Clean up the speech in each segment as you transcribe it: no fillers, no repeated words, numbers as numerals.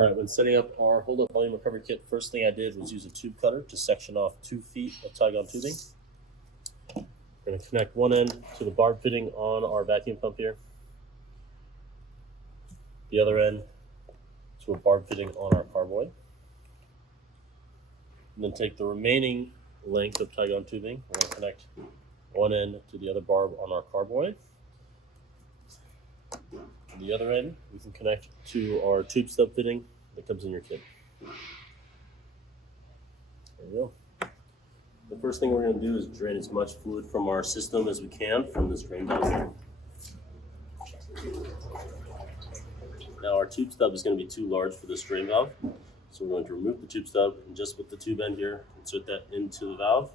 All right, when setting up our hold-up volume recovery kit, first thing I did was use a tube cutter to section off 2 feet of Tygon tubing. We're going to connect one end to the barb fitting on our vacuum pump here, the other end to a barb fitting on our carboy. And then take the remaining length of Tygon tubing. We're going to connect one end to the other barb on our carboy. The other end we can connect to our tube stub fitting that comes in your kit. There we go. The first thing we're going to do is drain as much fluid from our system as we can from this drain valve here. Now our tube stub is going to be too large for this drain valve, so we're going to remove the tube stub and just with the tube end here, insert that into the valve,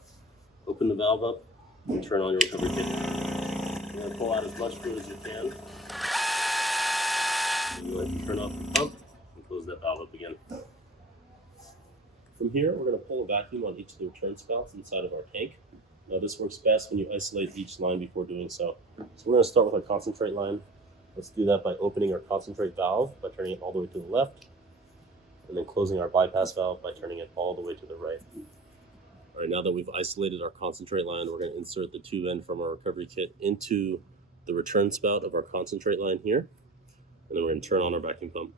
open the valve up, and turn on your recovery kit. You're going to pull out as much fluid as you can. And you're going to turn off the pump and close that valve up again. From here, we're going to pull a vacuum on each of the return spouts inside of our tank. Now this works best when you isolate each line before doing so. So we're going to start with our concentrate line. Let's do that by opening our concentrate valve by turning it all the way to the left, and then closing our bypass valve by turning it all the way to the right. All right, now that we've isolated our concentrate line, we're going to insert the tube end from our recovery kit into the return spout of our concentrate line here, and then we're going to turn on our vacuum pump.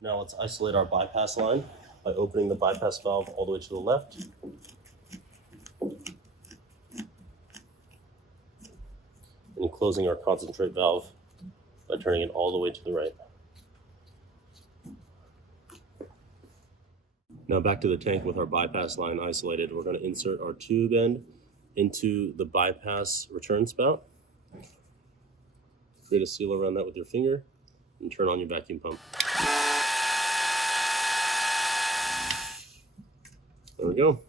Now let's isolate our bypass line by opening the bypass valve all the way to the left, and closing our concentrate valve by turning it all the way to the right. Now back to the tank with our bypass line isolated. We're going to insert our tube end into the bypass return spout. Create a seal around that with your finger and turn on your vacuum pump. There we go.